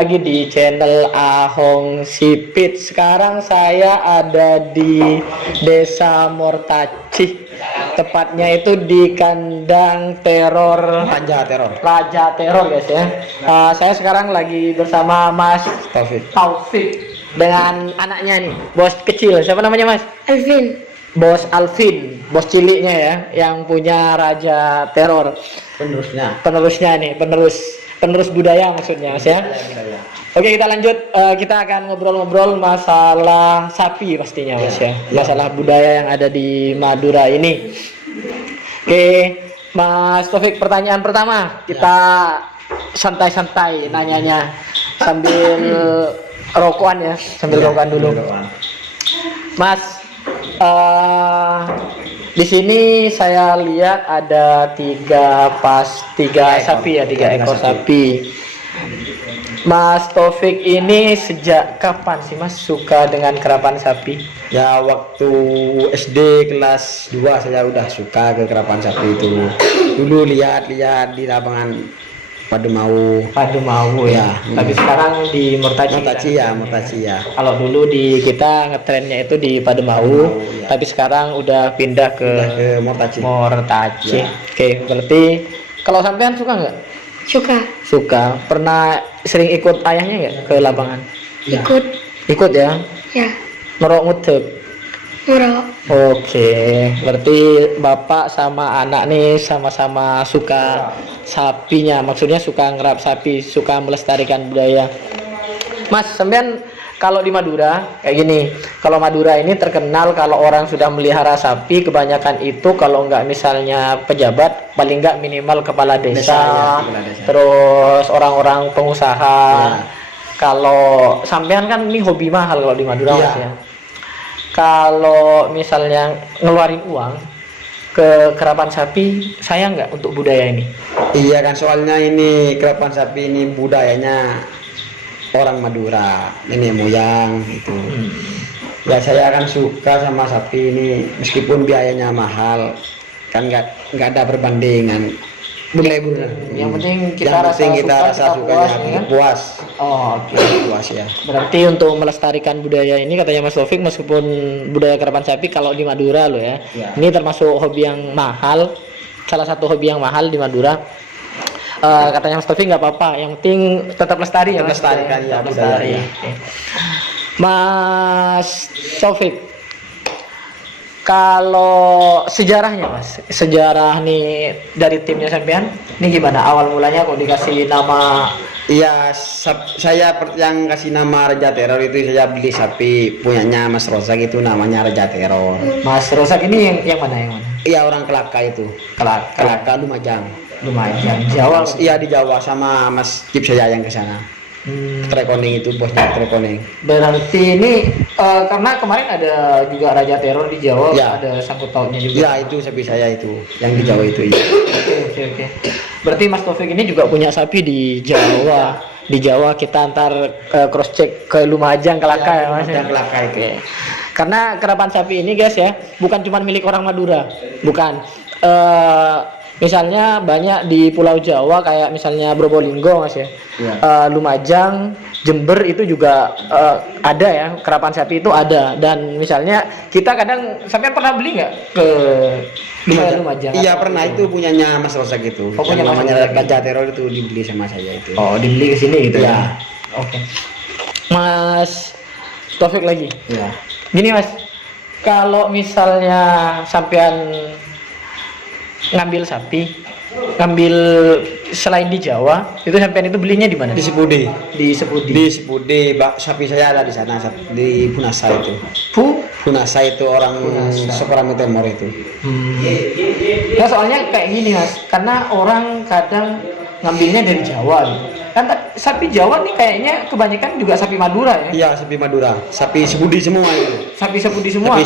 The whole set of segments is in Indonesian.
lagi di channel Ahong Sipit. Sekarang saya ada di Desa Mortacih, tepatnya itu di kandang teror Raja Teror guys ya. Saya sekarang lagi bersama Mas Taufik dengan anaknya nih, bos kecil. Siapa namanya Mas? Alvin. Bos Alvin, bos ciliknya ya, yang punya Raja Teror. Penerusnya nih, penerus budaya maksudnya Mas ya. Oke, kita lanjut. Kita akan ngobrol-ngobrol masalah sapi pastinya Mas ya. Masalah budaya yang ada di Madura ini. Oke, Mas Taufik, pertanyaan pertama. Kita santai-santai nanyanya sambil rokokan ya, sambil rokokan dulu. Mas, di sini saya lihat ada tiga sapi ya, tiga ekor sapi. Mas Taufik ini sejak kapan sih Mas suka dengan kerapan sapi? Ya waktu SD kelas 2 saya udah suka ke kerapan sapi itu. Dulu lihat-lihat di lapangan Padu Mau ya. Tapi sekarang di Mortacih ya. Kalau dulu di kita ngetrennya itu di Padu Mau, ya. Tapi sekarang udah pindah ke Mortacih. Ya. Oke, berarti kalau sampean suka nggak? Suka. Pernah sering ikut ayahnya nggak ke lapangan? Ya. Ikut ya? Ya. Merok ngutep. Oke, berarti bapak sama anak nih sama-sama suka sapinya, maksudnya suka ngerap sapi, suka melestarikan budaya. Mas, sampean kalau di Madura kayak gini, kalau Madura ini terkenal kalau orang sudah melihara sapi, kebanyakan itu kalau nggak misalnya pejabat, paling nggak minimal kepala desa, terus orang-orang pengusaha. Ya. Kalau sampean kan ini hobi mahal kalau di Madura Mas ya. Kalau misalnya ngeluarin uang ke kerapan sapi, sayang nggak untuk budaya ini? Iya kan, soalnya ini kerapan sapi ini budayanya orang Madura, nenek moyang itu. Ya saya akan suka sama sapi ini meskipun biayanya mahal, kan nggak ada perbandingan. Yang penting kita rasa sukanya puas. Oh, oke. Puas ya. Berarti untuk melestarikan budaya ini katanya Mas Taufik, meskipun budaya kerapan sapi kalau di Madura loh ya. Ini termasuk hobi yang mahal, salah satu hobi yang mahal di Madura. Katanya Mas Taufik nggak apa-apa, yang penting tetap lestari ya. Melestarikan ya. Lestari. Mas Taufik, kalau sejarahnya Mas, sejarah nih dari timnya sampean, ini gimana awal mulanya kok dikasih nama? Iya, saya yang kasih nama Raja Teror itu saya beli sapi punyanya Mas Rosak, itu namanya Raja Teror. Mas Rosak ini yang mana? Iya, orang Kelaka itu. Kelaka Lumajang. Jawa. Iya, di Jawa, sama Mas Cip saya yang ke sana. Trekoning itu bosnya Trekoning. Berarti ini karena kemarin ada juga Raja Teror di Jawa, ya. Ada sangkut pautnya juga. Ya, itu sapi saya itu yang di Jawa itu. Iya. Oke. Berarti Mas Taufik ini juga punya sapi di Jawa. Di Jawa kita antar cross check ke Lumajang, Kelaka ya Mas. Kelaka itu. Okay. Karena kerapan sapi ini guys ya, bukan cuma milik orang Madura, bukan. Misalnya banyak di Pulau Jawa kayak misalnya Probolinggo Mas ya. Lumajang, Jember itu juga ada ya, kerapan sapi itu ada. Dan misalnya kita kadang sampai pernah beli nggak ke Lumajang? Iya pernah, itu punyanya Mas Rosak itu. Punya namanya Raja Teror itu dibeli sama saya itu. Oh, dibeli ke sini gitu ya. Oke. Mas Taufik lagi. Ya. Gini Mas, kalau misalnya sampean ngambil sapi, selain di Jawa, itu sampean itu belinya di mana? Di Sepudi. Di Sepudi, sapi saya ada di sana, di Punasa itu. Punasa itu orang Soekarno Timur itu. Nah, soalnya kayak gini Mas, karena orang kadang ngambilnya dari Jawa gitu. Kan sapi Jawa nih kayaknya kebanyakan juga sapi Madura ya? Iya, sapi Madura, sapi Sepudi semua itu. Sapi Sepudi semua.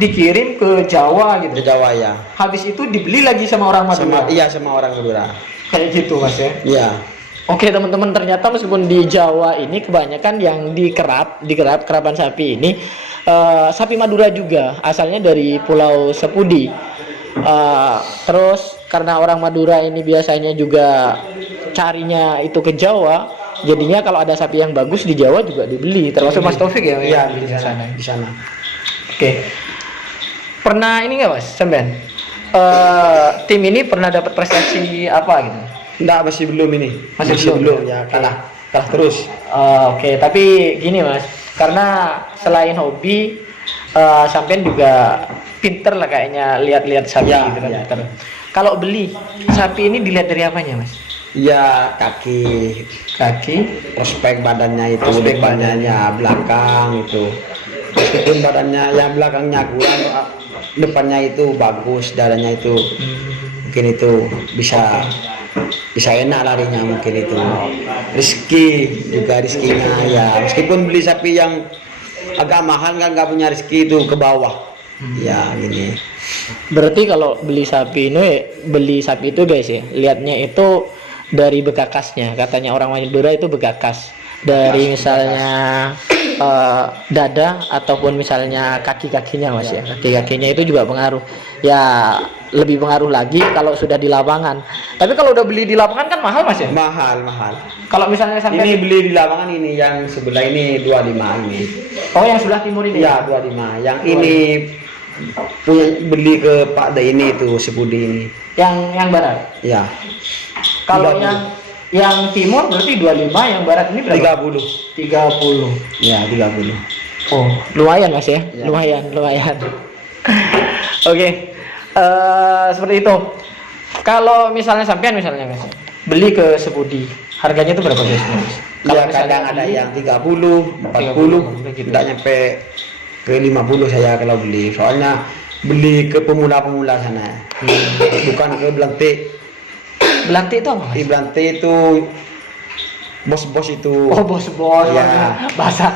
Dikirim ke Jawa gitu. Ke Jawa ya. Habis itu dibeli lagi sama orang Madura. Sama orang Madura. Kayak gitu Mas ya? Iya. Oke teman-teman, ternyata meskipun di Jawa ini kebanyakan yang dikerap kerapan sapi ini sapi Madura juga, asalnya dari Pulau Sepudi. Terus karena orang Madura ini biasanya juga carinya itu ke Jawa, jadinya kalau ada sapi yang bagus di Jawa juga dibeli, termasuk Mas Taufik ya? Iya, yang di sana. Di sana. Oke. Pernah ini nggak Mas, sampean? Tim ini pernah dapat prestasi apa gitu? Enggak, masih belum ini. Masih belum. belum ya, kalah terus. Oke, tapi gini Mas, karena selain hobi, sampean juga pinter lah kayaknya lihat-lihat sapi Ya, gitu kan. ya. Pinter. Kalau beli sapi ini dilihat dari apanya Mas? Iya, kaki, prospek badannya itu, Prospek depannya ya, belakang itu. Meskipun badannya yang belakangnya kurang, depannya itu bagus, dadanya itu mungkin itu bisa enak larinya mungkin itu. Rizkinya ya, meskipun beli sapi yang agak mahal kan nggak punya rezeki itu ke bawah. Ya gini. Berarti kalau beli sapi itu guys ya, lihatnya itu dari bekakasnya. Katanya orang Madura itu bekakas. Dari misalnya dada ataupun misalnya kaki-kakinya Mas ya. Kaki-kakinya itu juga pengaruh. Ya lebih pengaruh lagi kalau sudah di lapangan. Tapi kalau udah beli di lapangan kan mahal Mas ya? Mahal. Kalau misalnya sampai Ini beli di lapangan ini yang sebelah ini 25 ini. Oh, yang sebelah timur ini. Ya 25. Yang ini punya beli ke Pak De ini itu Sepudi ini. Yang barat. Ya. Kalau 30. yang timur berarti 25, yang barat ini berapa? 30. Ya 30. Oh, lumayan Mas ya. Ya. Lumayan. Oke. Seperti itu. Kalau misalnya sampean Mas, beli ke Sepudi, harganya itu berapa guys? Kalau Ya kadang ada yang 30, 40, gitu. tidak nyampe ke 50 saya kalau beli. Soalnya beli ke pemula-pemula sana. Bukan ke Belantik. Belantik itu apa Mas? Di Belantik itu bos-bos itu. Oh, bos-bos. Ya. Bahasa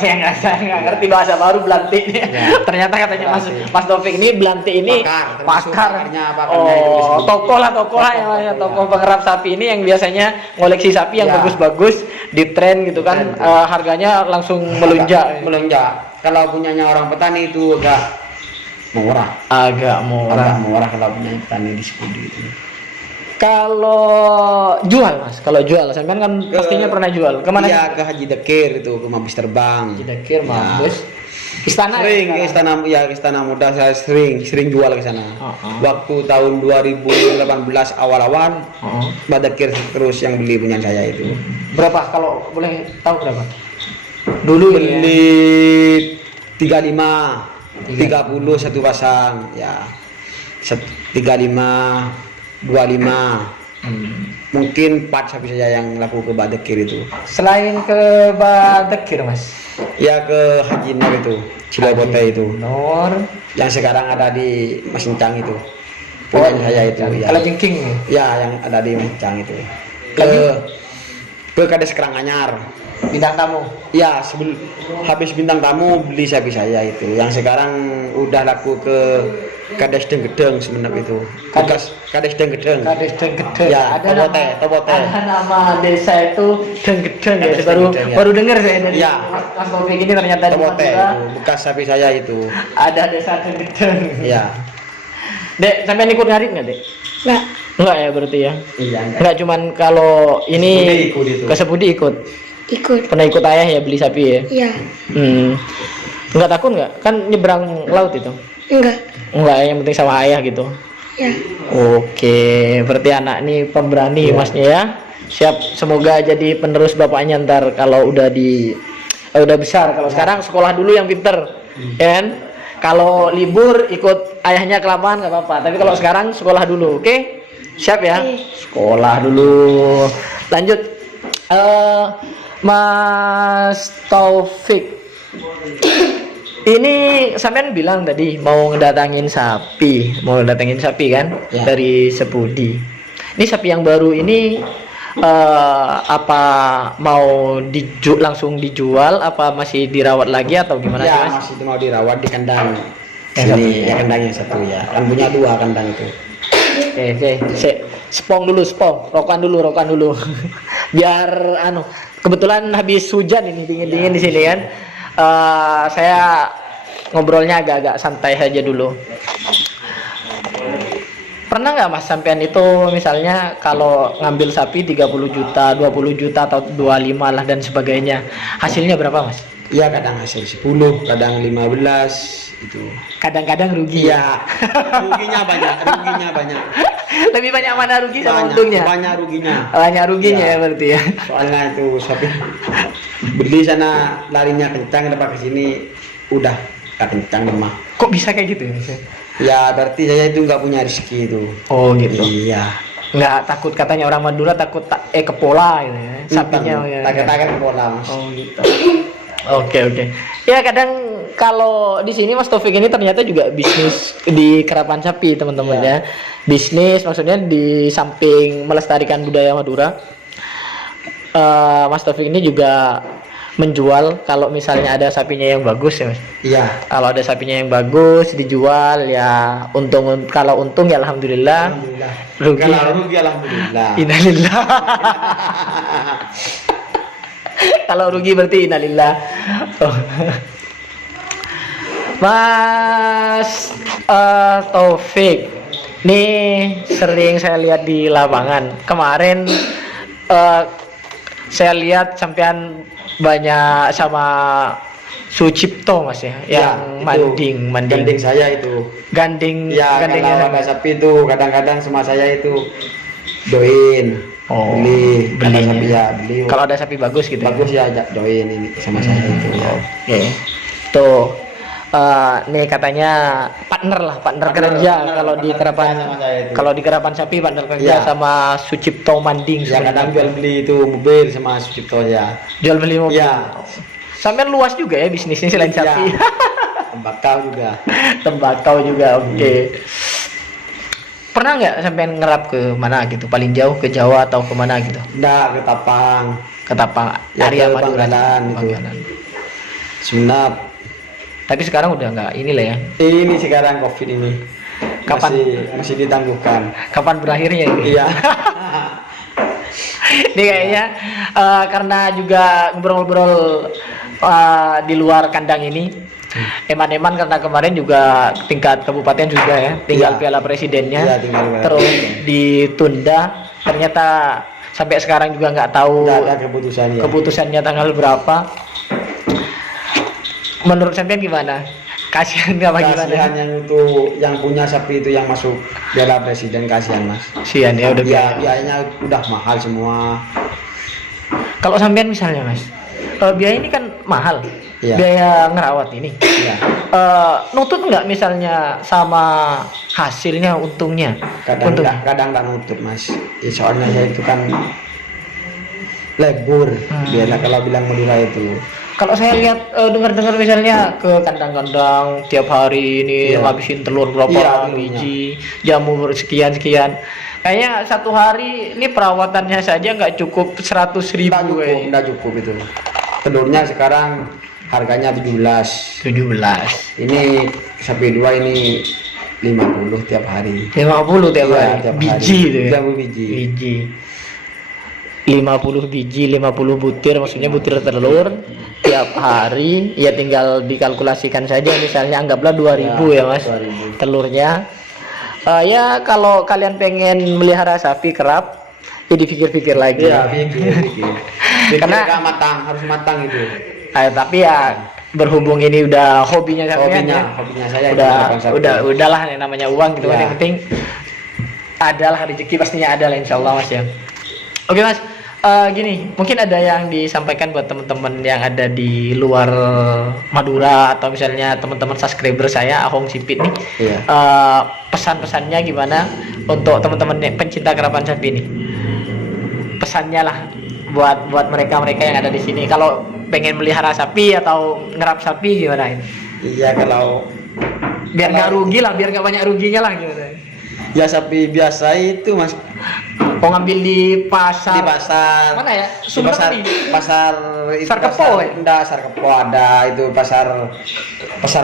yang saya nggak ngerti, bahasa baru Belantik ini. Ya. Ternyata katanya Mas Taufik ini Belantik ini Termasuk pakar. pakarnya itu Oh, disebut. toko lah ya Mas. Ya. Toko pengerap sapi ini yang biasanya ngoleksi sapi yang Ya. bagus-bagus di tren gitu kan. Tren. Harganya langsung melonjak. Kalau punyanya orang petani itu Agak murah. murah kalau punya petani di Sepudi itu. Kalau jual Mas, sampean kan pastinya pernah jual. Kemana? Iya, ke Haji Dekir itu, ke Mabes Terbang. Dekir, Ya. Mabes. Istana. Sering ya, ke istana muda saya sering jual ke sana. Waktu tahun 2018 awal-awal Badakir terus yang beli punya saya itu. Berapa kalau boleh tahu berapa? Dulu Beli 35, 30 satu pasang ya. 35, 25. Mungkin 4 sapi saja yang laku ke Badakir itu. Selain ke Badakir Mas, Ya ke Haji Nur itu, Cilabote itu. Nur. Yang sekarang ada di Masincang itu. Punya saya itu ya. Kalau jengking nih. Ya, yang ada di Masincang itu. Ke Kades Keranganyar. Bintang tamu. Ya, habis bintang tamu beli sapi saya itu. Yang sekarang udah laku ke Kades Denggedeng sebenarnya itu. Kades Denggedeng. Kades Denggedeng. Ya, Tobote. Ada nama desa itu Denggedeng ya. Kades Baru Denggedeng, ya. baru dengar saya dari Ya. Mas Taufik ini ternyata di Tobote Madura itu, bekas sapi saya itu. ada desa Denggedeng. Ya. Dek, sampai ikut ngarit nggak Dek? Enggak ya berarti ya. Iya. Enggak cuman kalau ini Sepudi ikut itu. ke Sepudi ikut. Ikut. Pernah ikut ayah ya beli sapi ya? Iya. Enggak takut nggak? Kan nyebrang laut itu. Enggak, yang penting sama ayah gitu. Ya. Oke, berarti anak ini pemberani Masnya ya. Siap, semoga jadi penerus bapaknya ntar kalau udah udah besar. Kalau sekarang sekolah dulu yang pinter, ya kan? Kalau libur ikut ayahnya ke lapangan nggak apa-apa. Tapi kalau sekarang sekolah dulu, oke? Siap ya? Sekolah dulu. Lanjut, Mas Taufik. Ini sampean bilang tadi mau ngedatangin sapi kan Ya. dari Sepudi. Ini sapi yang baru ini apa mau langsung dijual apa masih dirawat lagi atau gimana sih Ya, Mas? masih mau dirawat di kandang. Yang satu. Sini ya kandangnya satu ya. Kan punya 2 kandang itu. Oke. Spong dulu, rokokan dulu. Biar kebetulan habis hujan ini dingin-dingin di sini kan. Saya ngobrolnya agak-agak santai saja dulu. Pernah nggak Mas sampean itu misalnya kalau ngambil sapi 30 juta, 20 juta atau 25 lah dan sebagainya. Hasilnya berapa Mas? Ya kadang hasil 10, kadang 15 itu. Kadang-kadang rugi. Iya. Ruginya banyak. Lebih banyak mana rugi sama Banyak, untungnya? banyak ruginya. Banyak ruginya Iya. ya berarti ya. Soalnya itu sapi beli sana larinya kencang, dapat ke sini udah gak kencang lemah. Kok bisa kayak gitu ya Mas? Ya berarti saya itu nggak punya rezeki itu. Oh gitu. Iya. Nggak takut katanya orang Madura takut kepola gitu ya. Sapinya ya. Takut pola mas. Oh gitu. Oke. Ya kadang kalau di sini Mas Taufik ini ternyata juga bisnis di kerapan sapi teman-teman ya. Bisnis maksudnya di samping melestarikan budaya Madura, Mas Taufik ini juga menjual kalau misalnya ada sapinya yang bagus ya Mas. Iya. Kalau ada sapinya yang bagus dijual ya kalau untung ya alhamdulillah. Alhamdulillah. Rugi. Kalau rugi alhamdulillah. Innalillah. Kalau rugi berarti innalillah. Oh. Mas Taufik, nih sering saya lihat di lapangan. Kemarin saya lihat sampean banyak sama Sucipto Mas ya, yang manding. Gandeng saya itu. Gandeng, Ya gandengnya kalau ada sapi itu kadang-kadang sama saya itu doin. Beli ada sapi ya beli. Kalau ada sapi bagus gitu. Bagus ya ajak doin ini sama saya itu. Oke. Tuh. Nih katanya partner kerja partner kalau di kerapan sama saya itu. kalau di kerapan sapi partner kerja Ya. sama Sucipto Manding. Ya kadang jual beli itu mobil sama Sucipto ya. Jual beli mobil. Ya. Sampai luas juga ya bisnisnya selain Ya. sapi. Tembakau juga. Tembakau juga. Oke. Pernah nggak sampai ngerap ke mana gitu? Paling jauh ke Jawa atau ke mana gitu? Nggak ke Tapang. Ke Tapang, Ya, area ke Madura. Bangkalan itu. Bangkalan. Sunat. Tapi sekarang udah nggak inilah ya. Ini sekarang COVID ini. Kapan? Masih ditangguhkan. Kapan berakhirnya ini? Iya. Ini kayaknya karena juga ngobrol-ngobrol di luar kandang ini, eman-eman karena kemarin juga tingkat kabupaten juga ya, tinggal Iya. piala presidennya, Iya, tinggal piala terus presiden. ditunda. Ternyata sampai sekarang juga nggak tahu Nggak ada keputusannya. keputusannya tanggal berapa. Menurut sampean gimana? Kasihan nggak apa gimana? Kasihan yang itu yang punya sapi itu yang masuk piala presiden, kasihan mas. Kasihan ya udah Ya biaya. biayanya udah mahal semua. Kalau sampean misalnya mas, biaya ini kan mahal, Iya. biaya ngerawat ini. Ya. Nutut nggak misalnya sama hasilnya untungnya? Kadang Untung. nggak nutup mas. Ya, soalnya saya itu kan lebur. Biarlah kalau bilang Madura itu. Kalau saya lihat dengar-dengar misalnya ke kandang-kandang tiap hari ini Iya. ngabisin telur berapa Iya, biji, jamur sekian. Kayaknya satu hari ini perawatannya saja nggak cukup 100.000 kayaknya. Nggak cukup itu. Telurnya sekarang harganya 17. 17. Ini sapi dua ini 50 tiap hari. 50 tiap Iya, hari. tiap Biji hari. itu ya. 50 biji. 50 biji, 50 butir, maksudnya butir telur tiap hari. Ya tinggal dikalkulasikan saja, misalnya anggaplah 2000 ya Mas 2000. telurnya. Ya kalau kalian pengen melihara sapi kerap, ya dipikir-pikir lagi. Iya, pikir. Karena- Karena matang, harus matang itu. Tapi ya berhubung ini udah hobinya sampean ya. Hobinya saya itu kerapan sapi. Udahlah yang namanya uang gitu kan, Ya. yang penting adalah rezeki, pastinya ada lah insyaallah Mas ya. Oke Mas, gini mungkin ada yang disampaikan buat teman-teman yang ada di luar Madura atau misalnya teman-teman subscriber saya Ahong Sipit nih. Iya. Pesan-pesannya gimana untuk teman-teman pencinta kerapan sapi nih? Pesannya lah buat mereka yang ada di sini. Kalau pengen melihara sapi atau ngerap sapi gimana ini? Iya, kalau Biar nggak rugi lah, biar nggak banyak ruginya lah gimana? ya sapi biasa itu mas Mau ngambil di pasar. di pasar. Mana ya? Di Sumber pasar tadi? pasar itu Sarkepo, pasar, ya? enggak, Sarkepo ada itu pasar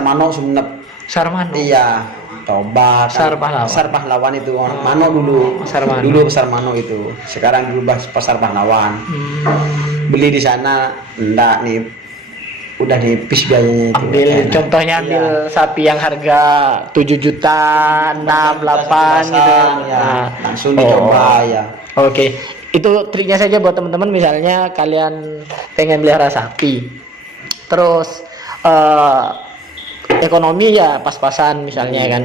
Mano Sumenep. Sarmano. Iya, Toba, Pasar Pahlawan. Pasar Pahlawan itu Mano dulu. Pasar Mano. Dulu pasar Mano itu. Sekarang dulu pasar Pahlawan. Beli di sana enggak nih. udah nipis biayanya itu. Ambil Enak. contohnya ambil sapi yang harga 7 juta, 6, 8 gitu. Ya, Nah, langsung dicoba ya. Oke. Itu triknya saja buat teman-teman, misalnya kalian pengen pelihara sapi. Terus ekonomi ya pas-pasan misalnya kan.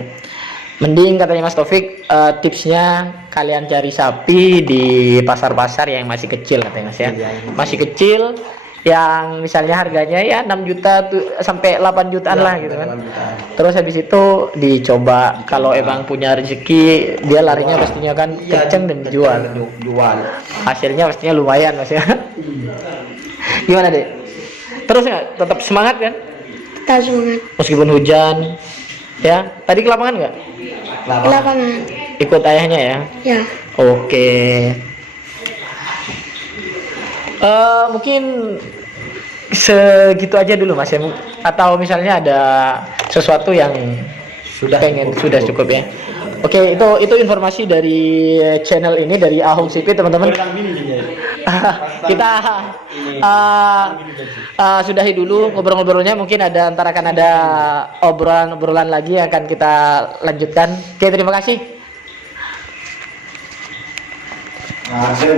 Mending katanya Mas Taufik, tipsnya kalian cari sapi di pasar-pasar yang masih kecil katanya Mas ya. Iya. Masih kecil yang misalnya harganya ya 6 juta sampai 8 jutaan lah gitu kan. Terus habis itu dicoba, kalau emang punya rezeki dia larinya pastinya kan kenceng dan dijual. Jual. Hasilnya pastinya lumayan Mas ya. Gimana Dek? Terus nggak? Tetap semangat kan? Tetap semangat. Meskipun hujan ya. Tadi ke lapangan nggak? Ke lapangan. Ikut ayahnya ya? Ya. Oke. Mungkin segitu aja dulu Mas ya. Atau misalnya ada sesuatu yang sudah cukup ya. Oke, itu informasi dari channel ini, dari Ahong CP teman-teman. Kita sudahi dulu ngobrol-ngobrolnya. Mungkin akan ada obrolan lagi yang akan kita lanjutkan. Oke, terima kasih. Nah, saya